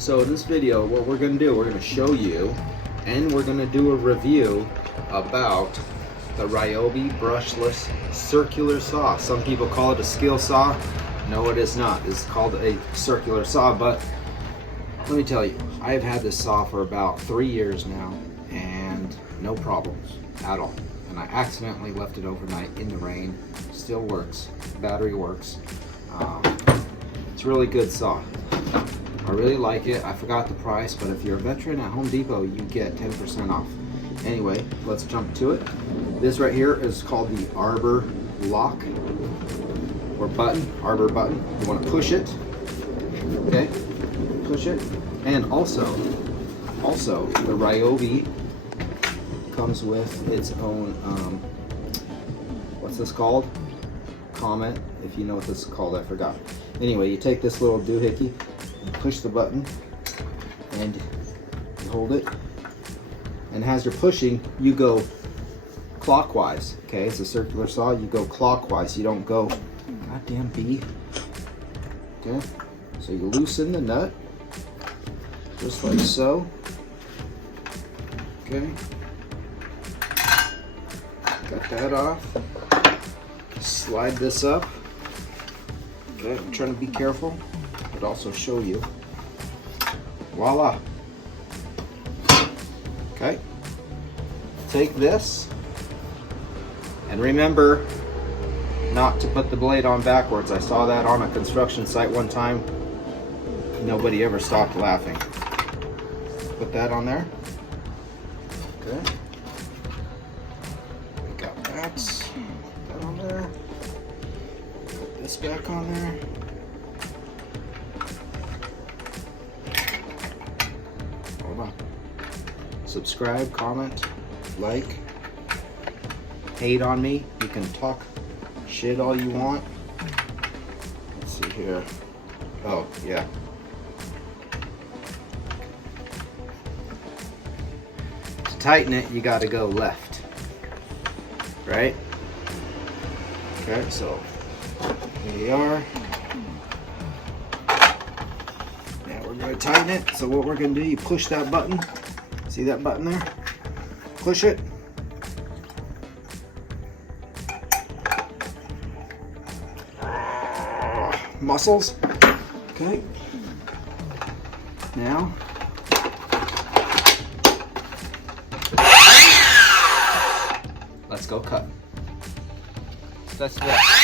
So in this video, what we're going to do, we're going to show you and we're going to do a review about the Ryobi brushless circular saw. Some people call it a skill saw. No, it is not. It's called a circular saw, but let me tell you, I've had this saw for about 3 years now and no problems at all. And I accidentally left it overnight in the rain. Still works. Battery works. It's a really good saw. I really like it. I forgot the price, but if you're a veteran at Home Depot, you get 10% off. Anyway, let's jump to it. This right here is called the arbor lock or button, arbor button. You want to push it, okay? Push it. And also the Ryobi comes with its own, what's this called? Comment if you know what this is called, I forgot. Anyway, you take this little doohickey, and push the button, and you hold it. And as you're pushing, you go clockwise. Okay, it's a circular saw. You go clockwise. You don't go, goddamn bee. Okay, so you loosen the nut, just like so. Okay, got that off. Slide this up. Okay, I'm trying to be careful, but also show you. Voila. Okay. Take this, and remember not to put the blade on backwards. I saw that on a construction site one time. Nobody ever stopped laughing. Put that on there. Okay. We got that on there. Put this back on there. Hold on. Subscribe, comment, like, hate on me. You can talk shit all you want. Let's see here. Oh, yeah. To tighten it, you got to go left. Right? Okay, so here we are. Now we're going to tighten it. So what we're going to do, you push that button. See that button there? Push it. Muscles. Okay. Now. Let's go cut. That's that.